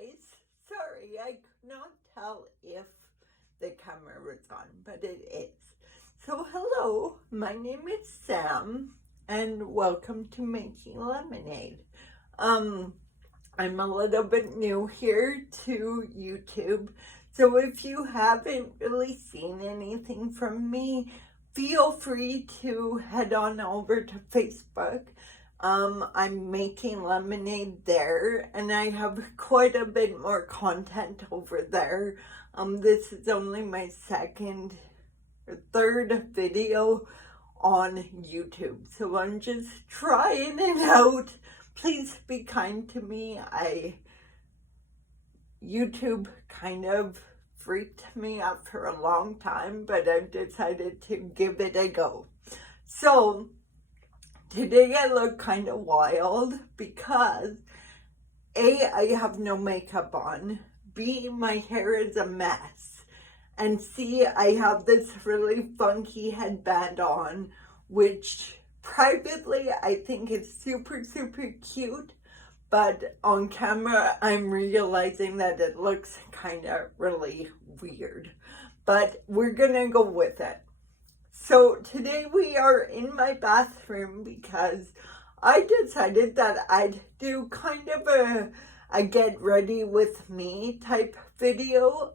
guys. Sorry, I could not tell if the camera was on, but it is. So hello, my name is Sam, and welcome to Making Lemonade. I'm a little bit new here to YouTube, so if you haven't really seen anything from me, feel free to head on over to Facebook. I'm making lemonade there, and I have quite a bit more content over there. This is only my second or third video on YouTube, so I'm just trying it out. Please be kind to me. YouTube kind of freaked me out for a long time, but I've decided to give it a go. So today I look kind of wild because A, I have no makeup on, B, my hair is a mess, and C, I have this really funky headband on, which privately I think is super, super cute, but on camera I'm realizing that it looks kind of really weird, but we're gonna go with it. So today we are in my bathroom because I decided that I'd do kind of a get ready with me type video.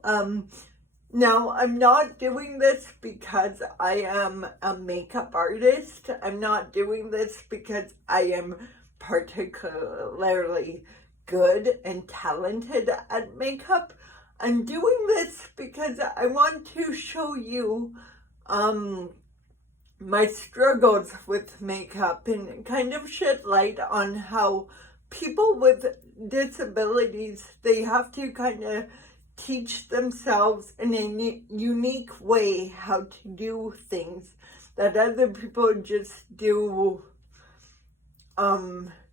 Now I'm not doing this because I am a makeup artist. I'm not doing this because I am particularly good and talented at makeup. I'm doing this because I want to show you my struggles with makeup and kind of shed light on how people with disabilities, they have to kind of teach themselves in a unique way how to do things that other people just do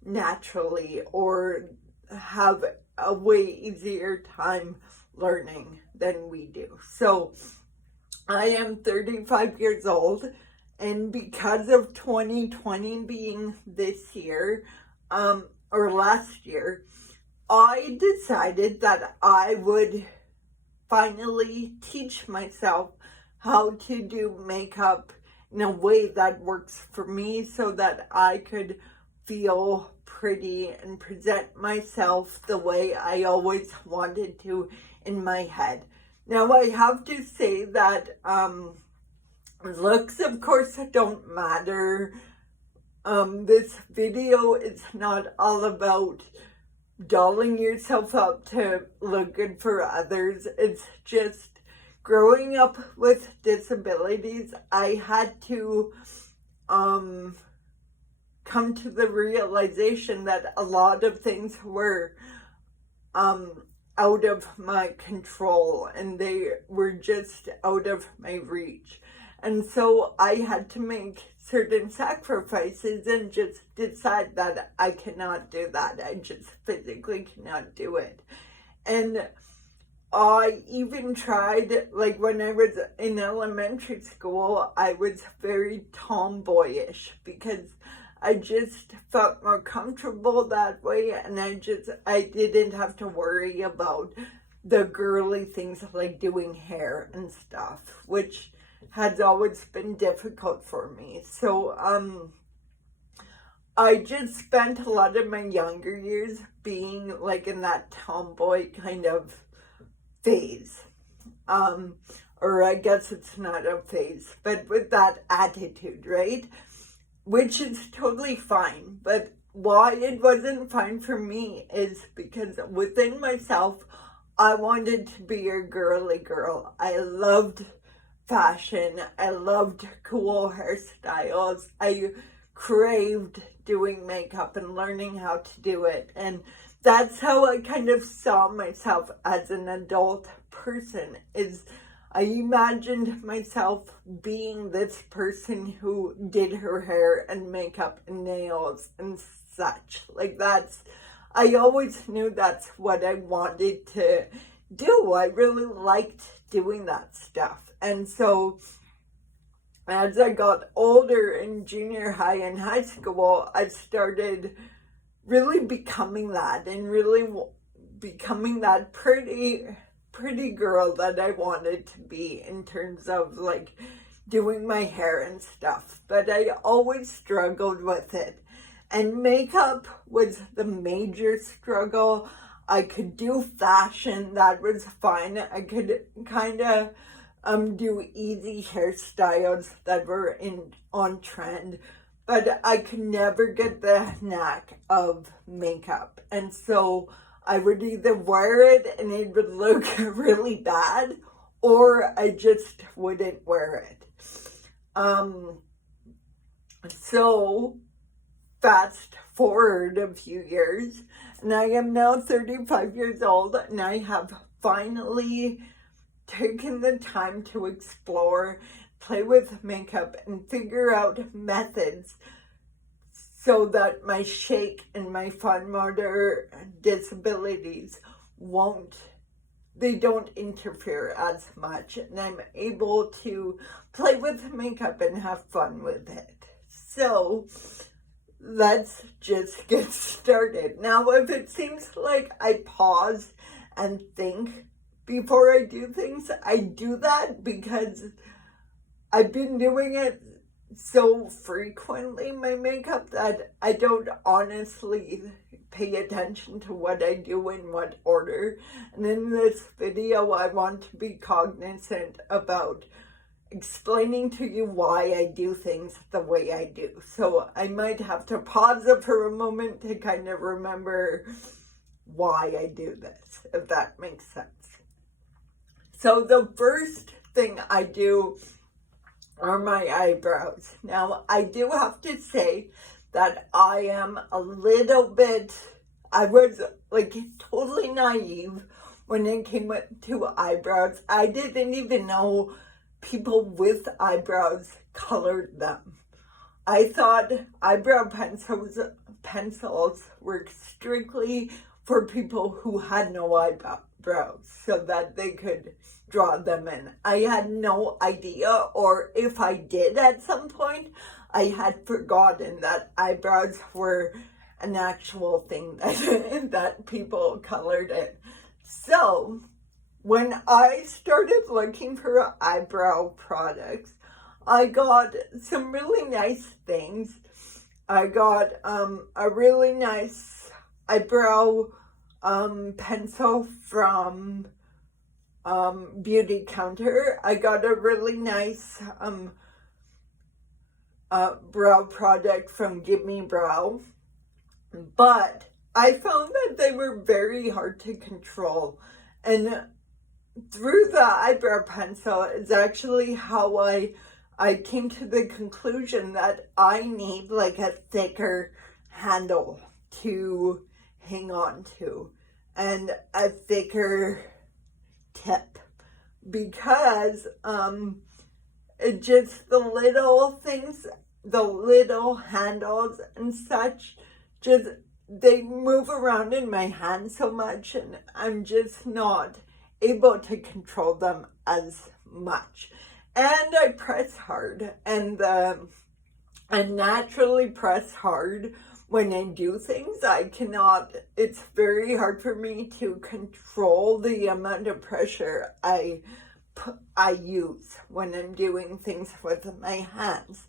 naturally or have a way easier time learning than we do. So I am 35 years old, and because of 2020 being this year, or last year, I decided that I would finally teach myself how to do makeup in a way that works for me so that I could feel pretty and present myself the way I always wanted to in my head. Now, I have to say that looks, of course, don't matter. This video is not all about dolling yourself up to look good for others. It's just growing up with disabilities, I had to come to the realization that a lot of things were out of my control and they were just out of my reach. And so I had to make certain sacrifices and just decide that I cannot do that. I just physically cannot do it. And I even tried, like when I was in elementary school, I was very tomboyish because I just felt more comfortable that way, and I didn't have to worry about the girly things like doing hair and stuff, which has always been difficult for me. So I just spent a lot of my younger years being like in that tomboy kind of phase. Or I guess it's not a phase, but with that attitude, right? Which is totally fine. But why it wasn't fine for me is because within myself, I wanted to be a girly girl. I loved fashion. I loved cool hairstyles. I craved doing makeup and learning how to do it. And that's how I kind of saw myself as an adult person, is I imagined myself being this person who did her hair and makeup and nails and such. Like I always knew that's what I wanted to do. I really liked doing that stuff. And so as I got older in junior high and high school, I started really becoming that and really becoming that pretty girl that I wanted to be in terms of like doing my hair and stuff, but I always struggled with it. And makeup was the major struggle. I could do fashion, that was fine. I could kind of do easy hairstyles that were on trend, but I could never get the knack of makeup. And so I would either wear it and it would look really bad, or I just wouldn't wear it. So fast forward a few years, and I am now 35 years old, and I have finally taken the time to explore, play with makeup, and figure out methods so that my shake and my fine motor disabilities don't interfere as much, and I'm able to play with makeup and have fun with it. So let's just get started. Now, if it seems like I pause and think before I do things, I do that because I've been doing it so frequently, my makeup, that I don't honestly pay attention to what I do in what order. And in this video, I want to be cognizant about explaining to you why I do things the way I do. So I might have to pause it for a moment to kind of remember why I do this, if that makes sense. So the first thing I do are my eyebrows. Now, I do have to say that I am a little bit, I was like totally naive when it came to eyebrows. I didn't even know people with eyebrows colored them. I thought eyebrow pencils were strictly for people who had no eyebrows so that they could draw them in. I had no idea, or if I did at some point, I had forgotten that eyebrows were an actual thing that people colored in. So when I started looking for eyebrow products, I got some really nice things. I got a really nice eyebrow pencil from Beauty Counter. I got a really nice brow product from Gimme Brow, but I found that they were very hard to control, and through the eyebrow pencil is actually how I came to the conclusion that I need like a thicker handle to hang on to and a thicker tip, because it just the little things, the little handles and such, just they move around in my hand so much, and I'm just not able to control them as much. And I press hard, and I naturally press hard when I do things. I cannot, it's very hard for me to control the amount of pressure I use when I'm doing things with my hands.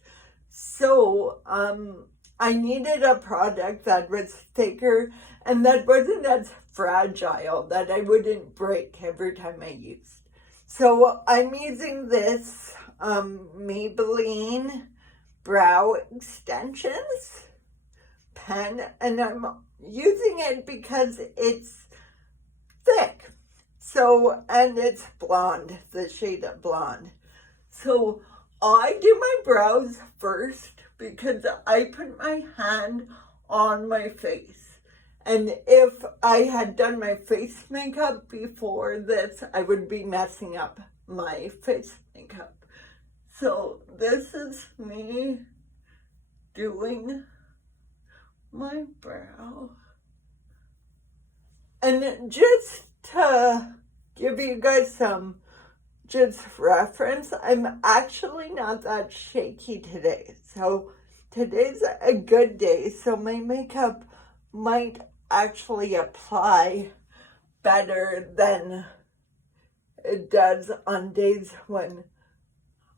So I needed a product that was thicker and that wasn't as fragile, that I wouldn't break every time I used. So I'm using this Maybelline Brow Extensions pen, and I'm using it because it's thick. So, and it's blonde, the shade of blonde. So I do my brows first because I put my hand on my face. And if I had done my face makeup before this, I would be messing up my face makeup. So this is me doing my brow. And just to give you guys some just reference, I'm actually not that shaky today. So today's a good day. So my makeup might actually apply better than it does on days when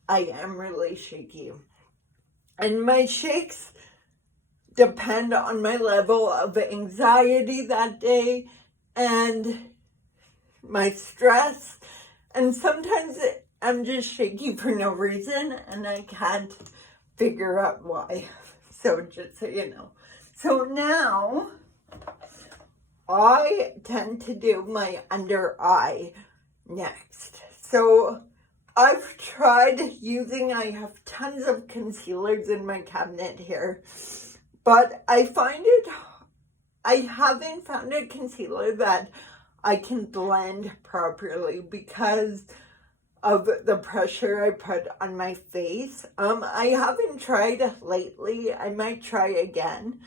I am really shaky. And my shakes depend on my level of anxiety that day and my stress. And sometimes I'm just shaky for no reason and I can't figure out why. So just so you know. So now I tend to do my under eye next. So I've tried using, I have tons of concealers in my cabinet here, but I haven't found a concealer that I can blend properly because of the pressure I put on my face. I haven't tried lately. I might try again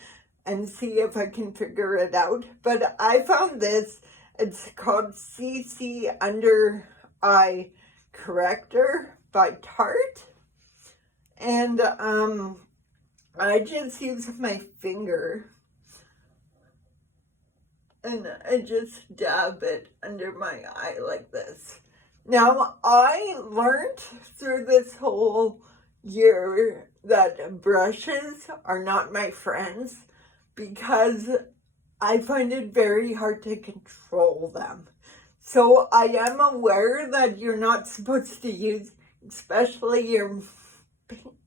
and see if I can figure it out. But I found this. It's called CC Under Eye Corrector by Tarte. And I just use my finger and I just dab it under my eye like this. Now, I learned through this whole year that brushes are not my friends because I find it very hard to control them. So I am aware that you're not supposed to use, especially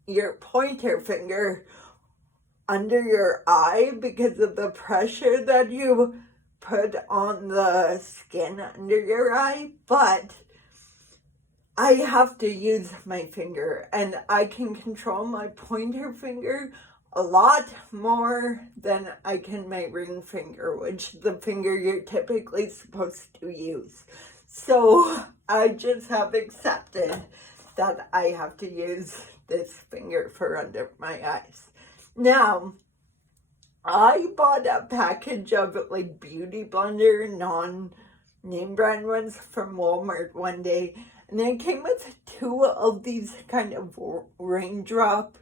your pointer finger under your eye because of the pressure that you put on the skin under your eye, but I have to use my finger and I can control my pointer finger a lot more than I can my ring finger, which is the finger you're typically supposed to use. So I just have accepted that I have to use this finger for under my eyes. Now, I bought a package of like Beauty Blender, non-name brand ones from Walmart one day. And it came with 2 of these kind of raindrop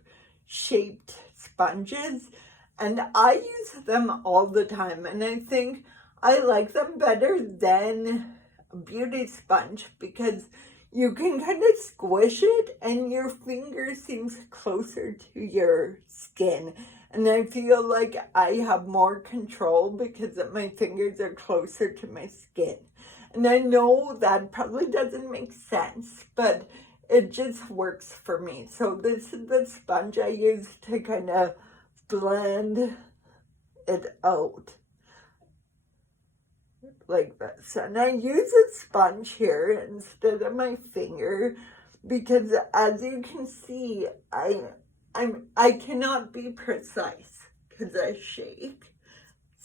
shaped sponges. And I use them all the time. And I think I like them better than a beauty sponge because you can kind of squish it and your finger seems closer to your skin. And I feel like I have more control because my fingers are closer to my skin. And I know that probably doesn't make sense, but it just works for me. So this is the sponge I use to kind of blend it out. Like this. And I use a sponge here instead of my finger because as you can see, I cannot be precise because I shake.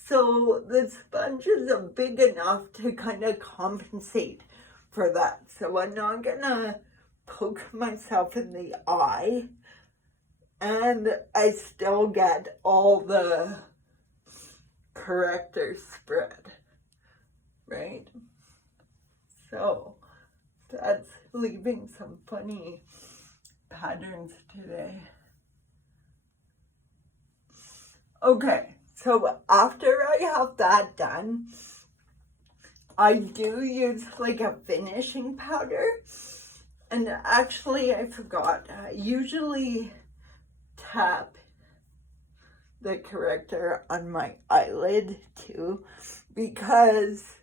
So the sponge is big enough to kind of compensate for that. So I'm not gonna poke myself in the eye and I still get all the corrector spread, right? So that's leaving some funny patterns today. Okay. So after I have that done, I do use like a finishing powder. And actually, I forgot. I usually tap the corrector on my eyelid too because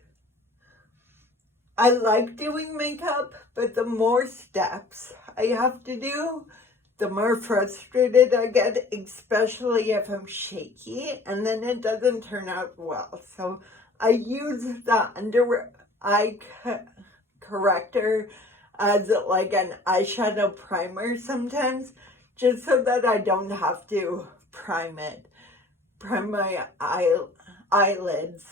I like doing makeup, but the more steps I have to do, the more frustrated I get, especially if I'm shaky, and then it doesn't turn out well. So I use the under eye corrector as like an eyeshadow primer sometimes, just so that I don't have to prime my eyelids,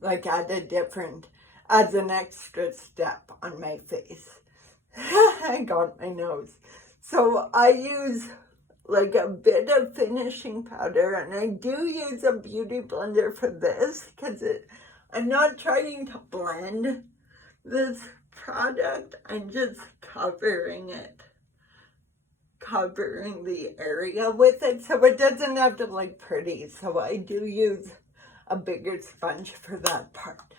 like as an extra step on my face. I got my nose. So I use like a bit of finishing powder and I do use a beauty blender for this because I'm not trying to blend this product. I'm just covering the area with it so it doesn't have to look pretty. So I do use a bigger sponge for that part.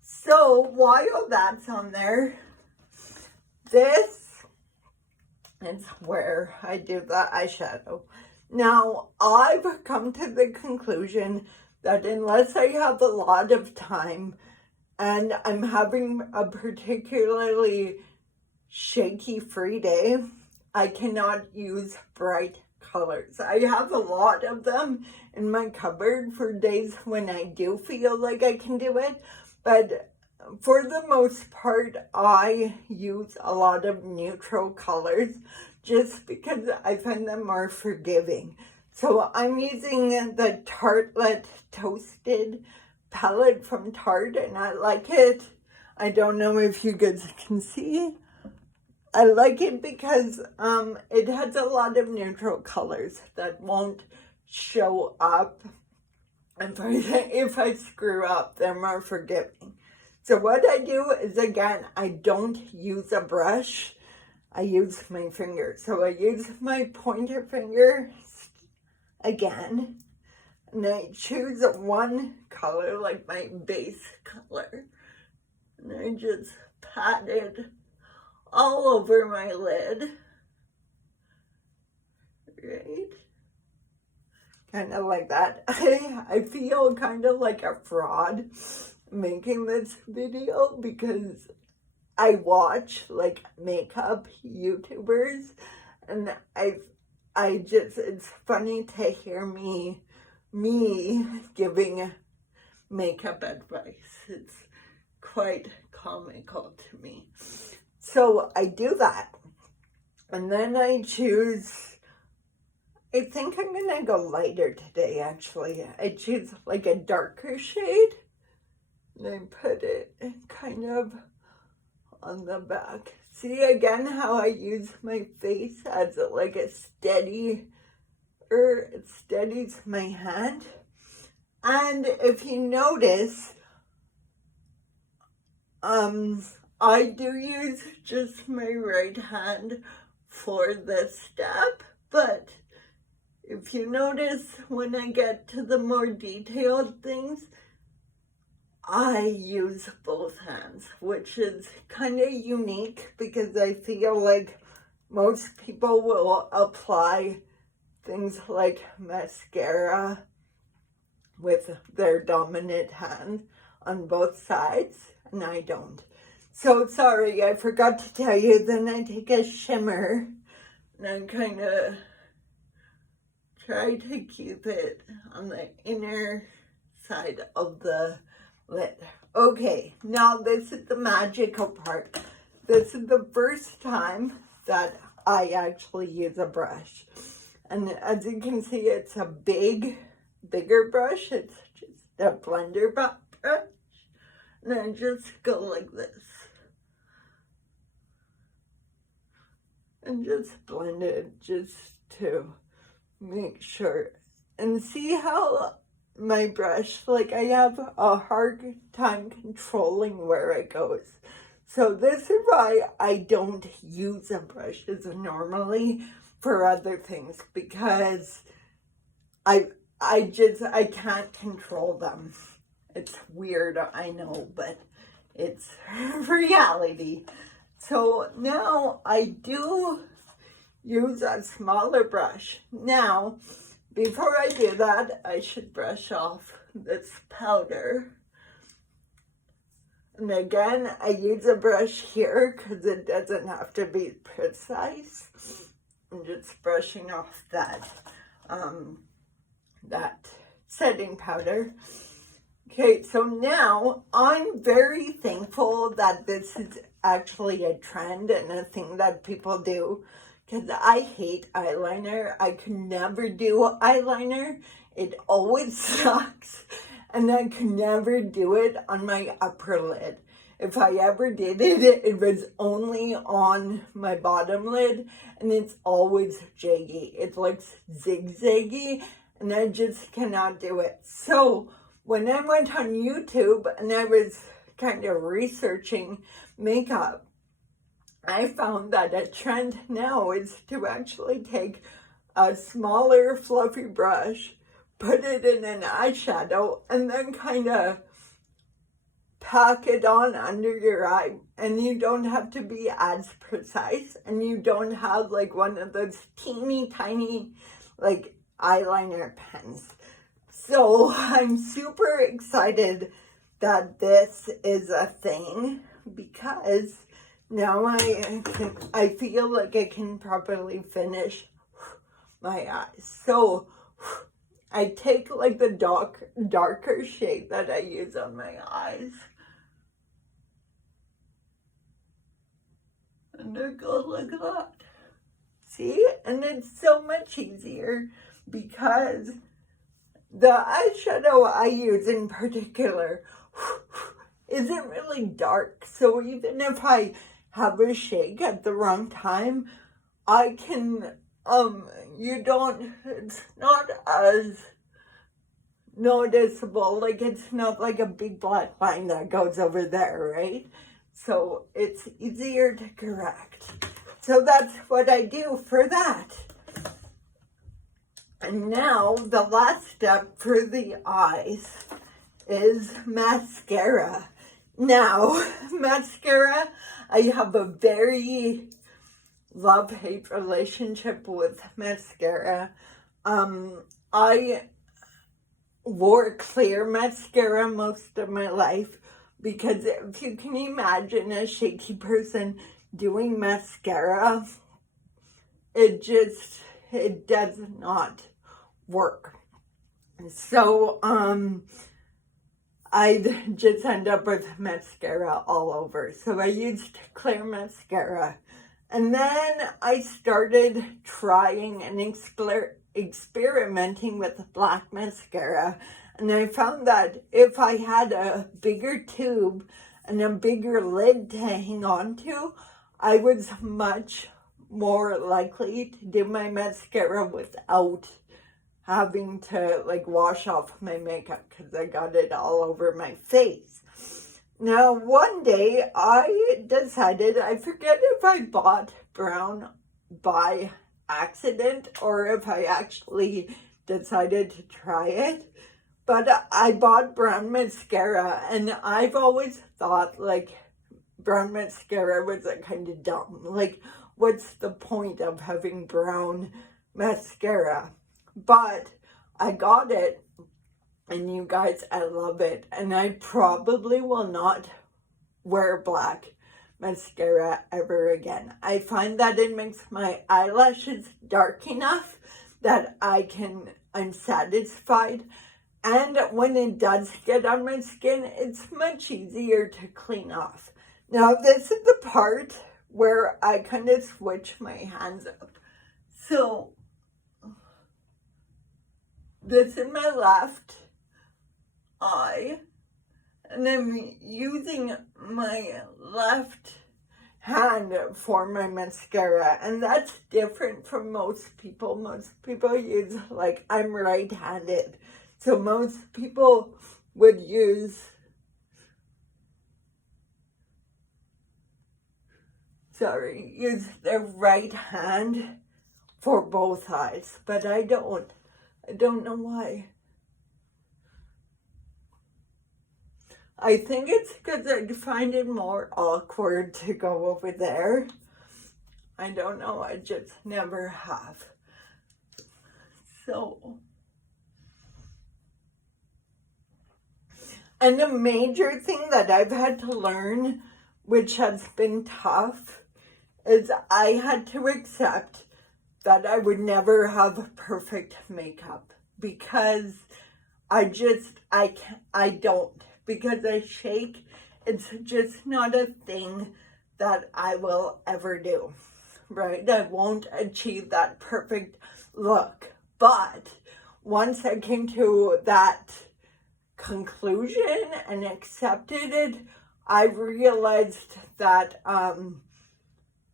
So while that's on there, this is where I do the eyeshadow. Now, I've come to the conclusion that unless I have a lot of time and I'm having a particularly shaky free day, I cannot use bright colors. I have a lot of them in my cupboard for days when I do feel like I can do it, but for the most part, I use a lot of neutral colors just because I find them more forgiving. So I'm using the Tartelette Toasted palette from Tarte, and I like it. I don't know if you guys can see. I like it because it has a lot of neutral colors that won't show up. If I screw up, they're more forgiving. So what I do is, again, I don't use a brush. I use my finger. So I use my pointer finger again. And I choose one color, like my base color. And I just pat it all over my lid. Right? Kind of like that. I feel kind of like a fraud making this video because I watch like makeup YouTubers, and I just, it's funny to hear me giving makeup advice. It's quite comical to me. So I do that, and then I choose, I think I'm gonna go lighter today actually. I choose like a darker shade, and I put it kind of on the back. See again how I use my face as like a steady, it steadies my hand. And if you notice, I do use just my right hand for this step, but if you notice, when I get to the more detailed things, I use both hands, which is kind of unique because I feel like most people will apply things like mascara with their dominant hand on both sides, and I don't. So sorry, I forgot to tell you, then I take a shimmer and I kind of try to keep it on the inner side of the lid. Okay, now this is the magical part. This is the first time that I actually use a brush. And as you can see, it's a bigger brush. It's just a blender brush. And I just go like this. And just blend it just to make sure. And see how my brush, like I have a hard time controlling where it goes. So this is why I don't use a brush as normally for other things, because I can't control them. It's weird, I know, but it's reality. So now I do use a smaller brush. Now, before I do that, I should brush off this powder. And again, I use a brush here because it doesn't have to be precise. I'm just brushing off that setting powder. Okay, so now I'm very thankful that this is actually a trend and a thing that people do, because I hate eyeliner. I could never do eyeliner. It always sucks. And I could never do it on my upper lid. If I ever did it, it was only on my bottom lid, and it's always jaggy. It looks zigzaggy, and I just cannot do it. So when I went on YouTube and I was kind of researching makeup, I found that a trend now is to actually take a smaller fluffy brush put it in an eyeshadow, and then kind of pack it on under your eye, and you don't have to be as precise, and you don't have like one of those teeny tiny like eyeliner pens. So I'm super excited that this is a thing, because now I feel like I can properly finish my eyes. So I take like the darker shade that I use on my eyes, and I go like that. See? And it's so much easier because the eyeshadow I use in particular isn't really dark. So even if I have a shake at the wrong time, I can, it's not as noticeable. Like, it's not like a big black line that goes over there, right? So it's easier to correct. So that's what I do for that. And now the last step for the eyes is mascara. Now, mascara, I have a very love-hate relationship with mascara. I wore clear mascara most of my life, because if you can imagine a shaky person doing mascara, it does not work. So I'd just end up with mascara all over. So I used clear mascara. And then I started trying and experimenting with black mascara. And I found that if I had a bigger tube and a bigger lid to hang on to, I was much more likely to do my mascara without having to like wash off my makeup, because I got it all over my face. Now, one day I decided, I forget if I bought brown by accident or if I actually decided to try it, but I bought brown mascara, and I've always thought like brown mascara was like kind of dumb. Like, what's the point of having brown mascara? But I got it, and you guys, I love it. And I probably will not wear black mascara ever again. I find that it makes my eyelashes dark enough that I'm satisfied. And when it does get on my skin, it's much easier to clean off. Now, this is the part where I kind of switch my hands up. So this is my left eye, and I'm using my left hand for my mascara, and that's different from most people. Most people use, like, I'm right-handed, so most people would use their right hand for both eyes, but I don't. I don't know why. I think it's because I find it more awkward to go over there. I don't know, I just never have. So, and a major thing that I've had to learn, which has been tough, is I had to accept that I would never have perfect makeup, because I don't, because I shake. It's just not a thing that I will ever do, right? I won't achieve that perfect look. But once I came to that conclusion and accepted it, I realized that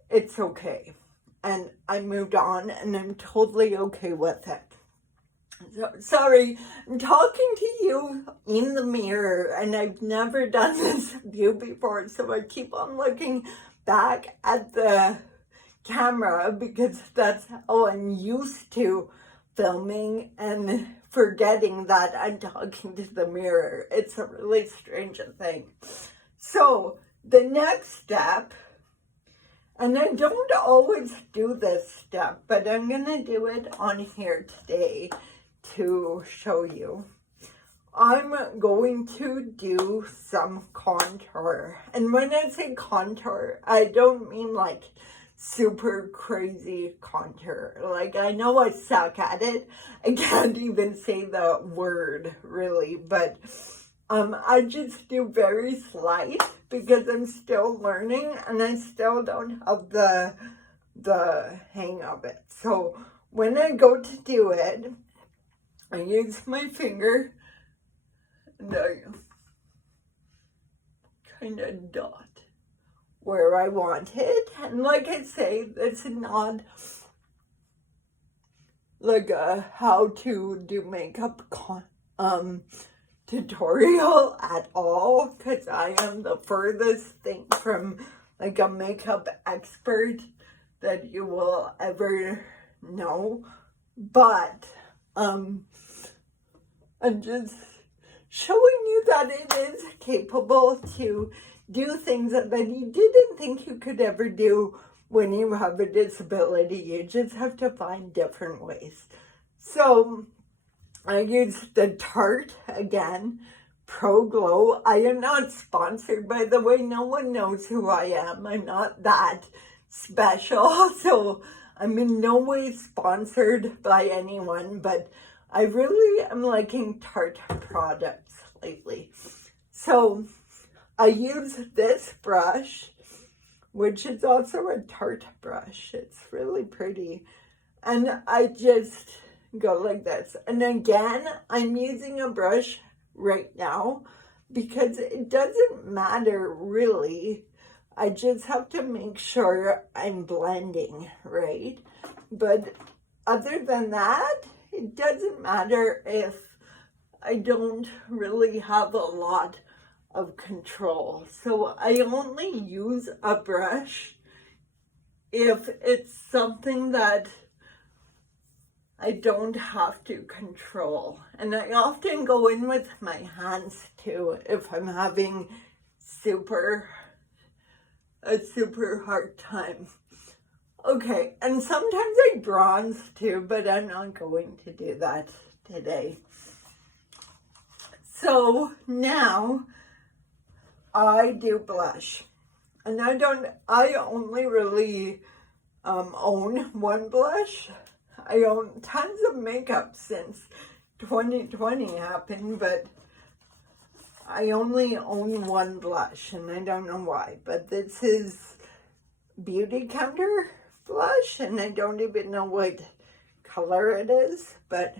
it's okay. And I moved on, and I'm totally okay with it. So, sorry, I'm talking to you in the mirror, and I've never done this view before, so I keep on looking back at the camera, because that's how I'm used to filming. And forgetting that I'm talking to the mirror. It's a really strange thing. So the next step, and I don't always do this step, but I'm going to do it on here today to show you. I'm going to do some contour. And when I say contour, I don't mean like super crazy contour. Like, I know I suck at it. I can't even say the word really, but I just do very slight because I'm still learning and I still don't have the hang of it. So when I go to do it, I use my finger and I kind of dot where I want it. And like I say, it's not like a how to do makeup tutorial at all, because I am the furthest thing from like a makeup expert that you will ever know. But I'm just showing you that it is capable to do things that you didn't think you could ever do when you have a disability. You just have to find different ways. So I use the Tarte again, Pro Glow. I am not sponsored, by the way. No one knows who I am. I'm not that special. So I'm in no way sponsored by anyone, but I really am liking Tarte products lately. So I use this brush, which is also a Tarte brush. It's really pretty. And I just go like this. And again, I'm using a brush right now because it doesn't matter really. I just have to make sure I'm blending, right? But other than that, it doesn't matter if I don't really have a lot of control. So I only use a brush if it's something that I don't have to control. And I often go in with my hands too if I'm having a super hard time. Okay, and sometimes I bronze too, but I'm not going to do that today. So now I do blush. And I only really own one blush. I own tons of makeup since 2020 happened, but I only own one blush, and I don't know why. But this is Beauty Counter blush, and I don't even know what color it is, but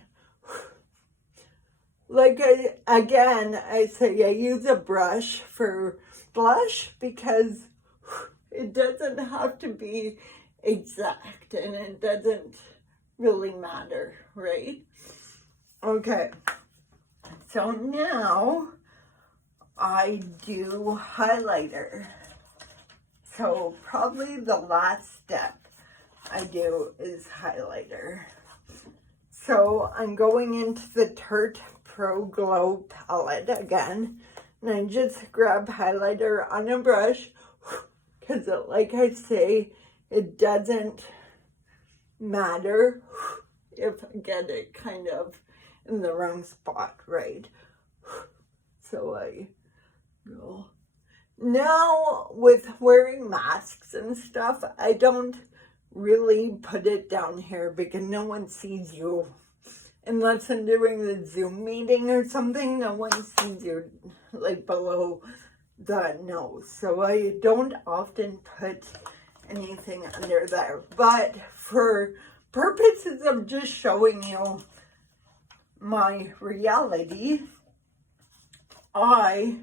like I say I use a brush for blush because it doesn't have to be exact and it doesn't really matter, right? Okay, so now I do highlighter. So probably the last step I do is highlighter. So I'm going into the Tarte Pro Glow palette again, and I just grab highlighter on a brush because, like I say, it doesn't matter if I get it kind of in the wrong spot, right? So I go. Now, with wearing masks and stuff, I don't really put it down here because no one sees you. Unless I'm doing the Zoom meeting or something, no one sees you like below the nose. So I don't often put anything under there. But for purposes of just showing you my reality, I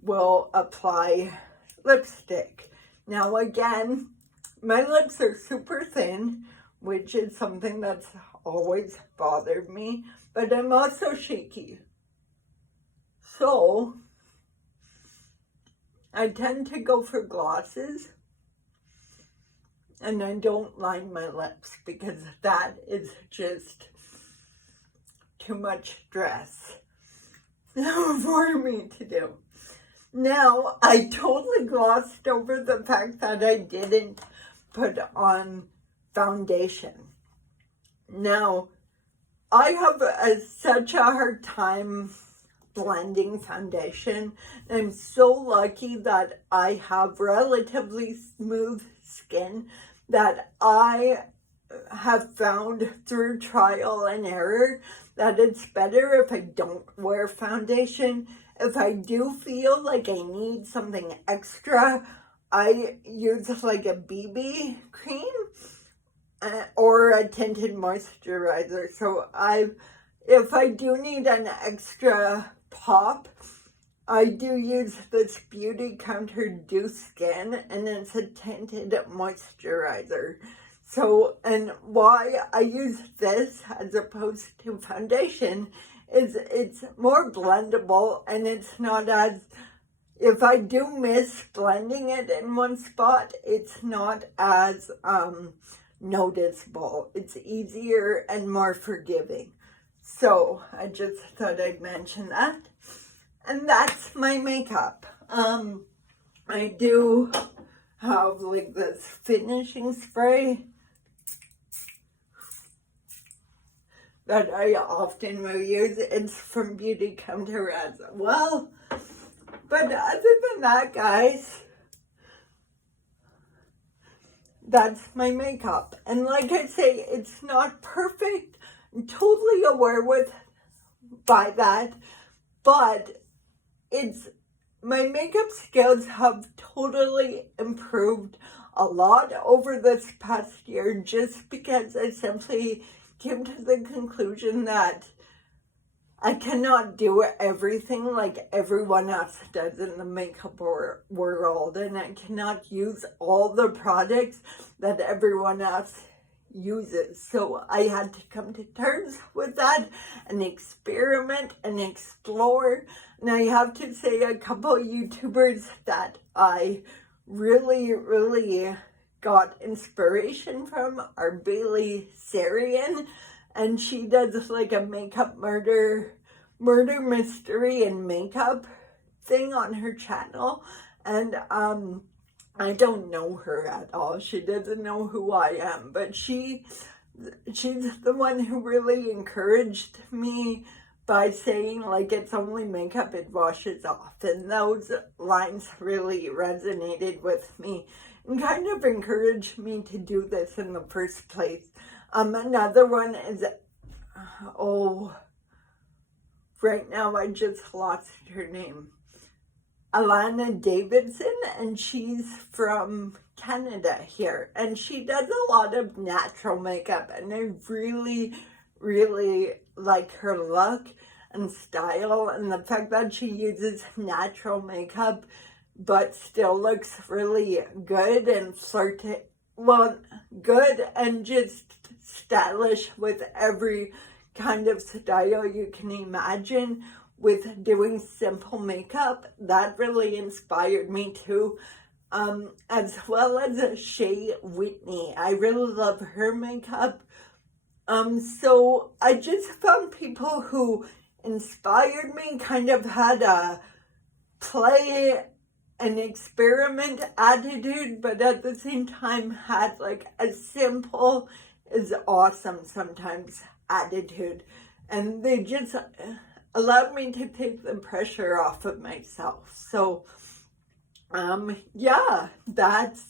will apply lipstick. Now again, my lips are super thin, which is something that's always bothered me, but I'm also shaky. So I tend to go for glosses, and I don't line my lips because that is just too much stress for me to do. Now, I totally glossed over the fact that I didn't put on foundation. Now, I have such a hard time blending foundation. I'm so lucky that I have relatively smooth skin that I have found through trial and error that it's better if I don't wear foundation. If I do feel like I need something extra, I use like a BB cream or a tinted moisturizer. So if I do need an extra pop, I do use this Beautycounter Dew Skin, and it's a tinted moisturizer. So, and why I use this as opposed to foundation is it's more blendable, and it's not as, if I do miss blending it in one spot, it's not as noticeable. It's easier and more forgiving. So I just thought I'd mention that. And that's my makeup. I do have like this finishing spray that I often will use. It's from Beautycounter as well. But other than that, guys, that's my makeup. And like I say, it's not perfect. I'm totally aware by that. But my makeup skills have totally improved a lot over this past year, just because I simply came to the conclusion that I cannot do everything like everyone else does in the makeup world, and I cannot use all the products that everyone else uses. So I had to come to terms with that and experiment and explore. And I have to say, a couple of YouTubers that I really, really got inspiration from are Bailey Sarian, and she does like a makeup murder mystery and makeup thing on her channel. And I don't know her at all. She doesn't know who I am, but she's the one who really encouraged me by saying, like, it's only makeup, it washes off. And those lines really resonated with me and kind of encouraged me to do this in the first place. Another one is, right now I just lost her name. Alana Davidson, and she's from Canada here, and she does a lot of natural makeup, and I really, really like her look and style, and the fact that she uses natural makeup but still looks really good and good and just stylish with every kind of style you can imagine with doing simple makeup. That really inspired me too. As well as Shea Whitney. I really love her makeup. So I just found people who inspired me, kind of had a play and experiment attitude, but at the same time had like a simple is awesome sometimes attitude. And they just allowed me to take the pressure off of myself. So, yeah, that's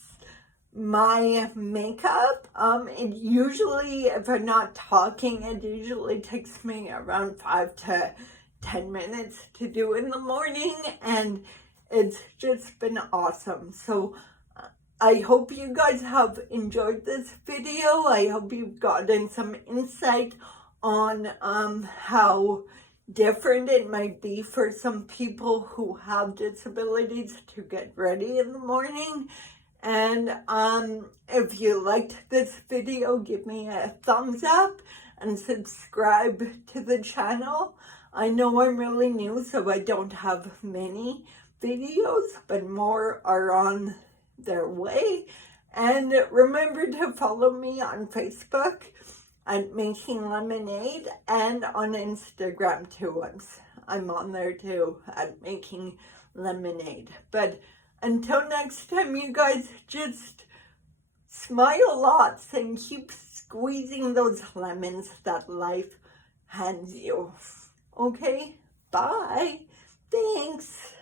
my makeup. It usually, if I'm not talking, it usually takes me around 5 to 10 minutes to do in the morning, and it's just been awesome. So I hope you guys have enjoyed this video. I hope you've gotten some insight on how different it might be for some people who have disabilities to get ready in the morning. And if you liked this video, give me a thumbs up and subscribe to the channel. I know I'm really new, so I don't have many videos, but more are on their way. And remember to follow me on Facebook. at Making Lemonade, and on Instagram too. I'm on there too at Making Lemonade. But until next time, you guys, just smile lots and keep squeezing those lemons that life hands you. Okay? Bye. Thanks.